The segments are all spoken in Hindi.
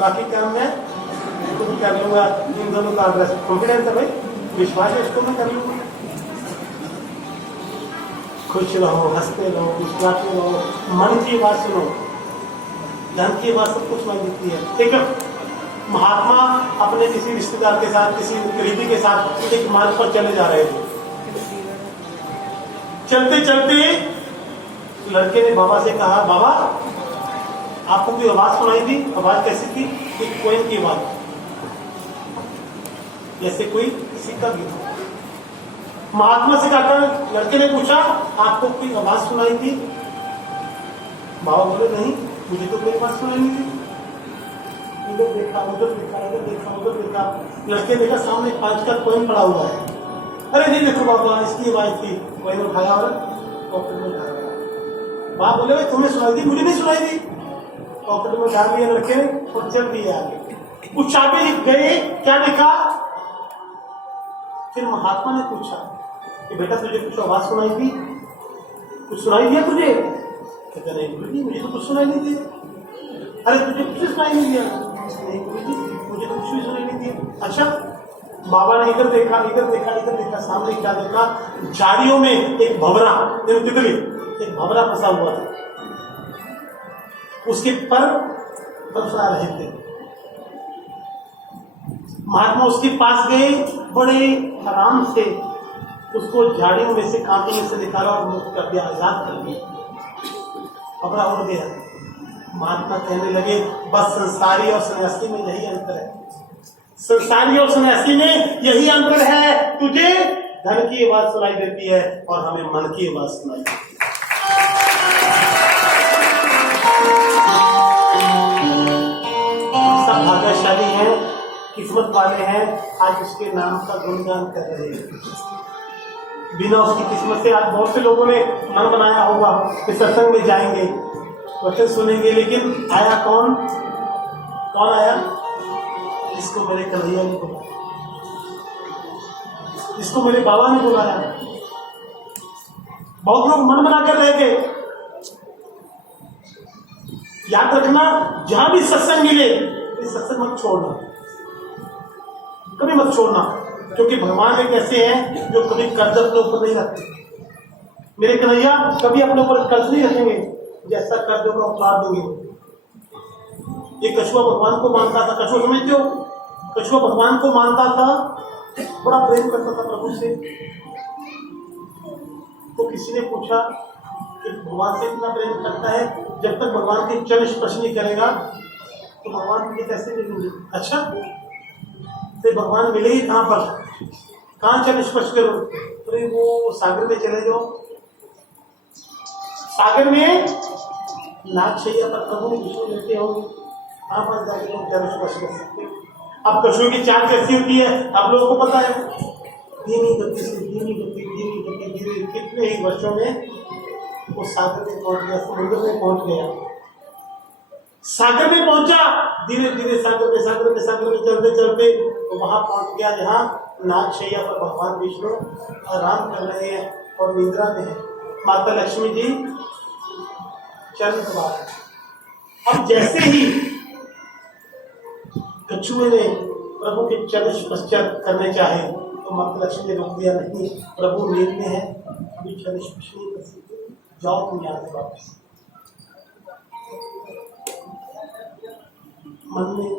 बाकी काम मैं खुद कर लूंगा। इन दोनों का एड्रेस कॉन्फिडेंस है भाई, विश्वास है, इसको मैं कर लूंगा। खुश रहो, हंसते रहो, मुस्कुराते रहो, मन की बात सुनो, धन की बात सब कुछ सुनाई देती है। ठीक है, महात्मा अपने किसी रिश्तेदार के साथ, किसी करीबी के साथ एक मार्ग पर चले जा रहे थे। चलते चलते लड़के ने बाबा से कहा, बाबा आपको कोई आवाज सुनाई दी? आवाज कैसी थी? एक कोयल की आवाज, जैसे कोई सिक्का गिरा। महात्मा से कहकर लड़के ने पूछा, आपको कोई आवाज सुनाई थी? बाबा बोले, नहीं, मुझे तो कोई आवाज सुनाई नहीं थी। इधर देखा, उधर देखा, इधर देखा, उधर देखा। लड़के देखा सामने 5 का कॉइन पड़ा हुआ है। अरे नहीं देखो बाबा, इसकी आवाज थी। कॉइन उठाया और पॉकेट में डाल दिया। बाबा बोले, भाई तुम्हें सुनाई दी? मुझे नहीं सुनाई दी। पॉकेट में डाल दिया लड़के और चल दिया आगे। कुछ आगे गए, क्या देखा? फिर महात्मा ने पूछा कि बेटा तुझे कुछ आवाज सुनाई दी? कुछ सुनाई दिया तुझे? कहता नहीं, मुझे तो कुछ सुनाई नहीं दिया। अरे तुझे कुछ सुनाई नहीं दिया? नहीं, मुझे तो कुछ भी सुनाई नहीं दिया। अच्छा, बाबा ने इधर देखा, इधर देखा, इधर देखा, सामने क्या देखा? झाड़ियों में एक भंवरा, तितली, एक भंवरा फंसा हुआ था। उसके पर बरसा रहे थे। महात्मा उसके पास गए, बड़े आराम से उसको झाड़ियों में से, कांटे में से निकाला और मुक्त कर दिया, आजाद कर दिया। भंवरा उड़ गया। महात्मा कहने लगे, बस संसारी और सन्यासी में यही अंतर है। संसारी और सन्यासी में यही अंतर है, तुझे धन की आवाज सुनाई देती है और हमें मन की आवाज सुनाई देती है। सब भाग्यशाली हैं, किस्मत वाले हैं, आज उसके नाम का गुणगान कर रहे हैं। बिना उसकी किस्मत से आज बहुत से लोगों ने मन बनाया होगा कि सत्संग में जाएंगे, वचन सुनेंगे, लेकिन आया कौन? कौन आया? जिसको मेरे कन्हैया ने बुलाया, जिसको मेरे बाबा ने बुलाया। बहुत लोग मन बना कर रह गए। याद रखना, जहां भी सत्संग मिले, सत्संग मत छोड़ना, कभी मत छोड़ना, क्योंकि भगवान एक ऐसे हैं जो कभी कर्ज अपने ऊपर नहीं रखते। मेरे कन्हैया कभी अपने ऊपर कर्ज नहीं रखेंगे, जैसा कर्ज होगा उतार देंगे। ये कछुआ भगवान को मानता था, कछुआ समझते हो? कछुआ भगवान को मानता था, बड़ा प्रेम करता था प्रभु से। तो किसी ने पूछा कि भगवान से इतना प्रेम करता है, जब तक भगवान के चरण स्पर्श नहीं करेगा तो भगवान मुझे कैसे मिलेंगे? अच्छा, तो भगवान मिले ही कहां पर? कहां चरण स्पर्श करो? अरे वो सागर में चले जाओ। सागर में नागशैया पर प्रभु विष्णु लेते होंगे, कहां पर जाके लोग चरण स्पर्श कर सकते हैं। अब कछुए की चाल कैसी होती है आप लोगों को पता है? धीमी गति से, धीमी गति, धीमी गति, धीरे, कितने ही वर्षों में वो सागर में पहुंच गया, समुद्र में पहुंच गया। सागर में पहुंचा, धीरे धीरे सागर में चलते चलते तो वहां पहुंच गया जहां नागशैया पर भगवान विष्णु आराम कर रहे हैं और निद्रा में है। माता लक्ष्मी जी चरण दबा रहे। अब जैसे ही कछुए ने प्रभु के चरण स्पर्श करने चाहे तो माता लक्ष्मी ने रोक दिया, नहीं, प्रभु नींद में है, अभी चरण स्पर्श नहीं कर सकते, जाओ तुम यहाँ से वापस। मन में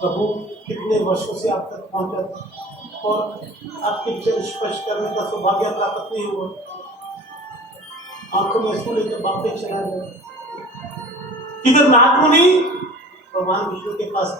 प्रभु कितने वर्षों से आप तक पहुंचा और आपके चरण स्पर्श करने का सौभाग्य प्राप्त नहीं हुआ। आंखों में आंसू लेकर वापस चला गया। इधर नागमुनि भगवान विष्णु के पास